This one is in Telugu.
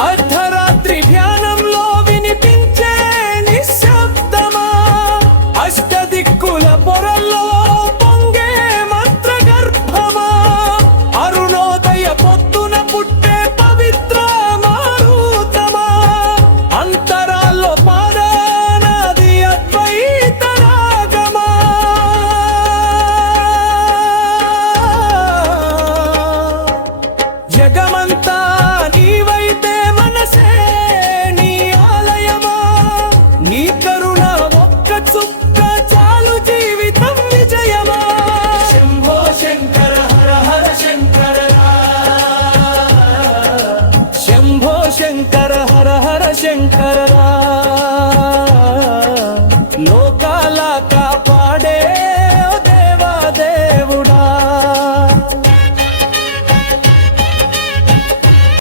అర్ధరాత్రి ధ్యానంలో వినిపించే నిశ్శబ్దమా, అష్టదిక్కుల పొరల్లో పొంగే మంత్ర గర్భమా, అరుణోదయ పొద్దున పుట్టే పవిత్ర మారుతమా, అంతరాల్లో పారానది అద్వైత రాగమా. జగమంతా నీవైతే మనసే నీ ఆలయమా, నీ కరుణ ఒక్క చుక్క చాలు జీవితం విజయమా. శంభో శంకర హర హర శంకర, శంభో శంకర హర హర శంకర.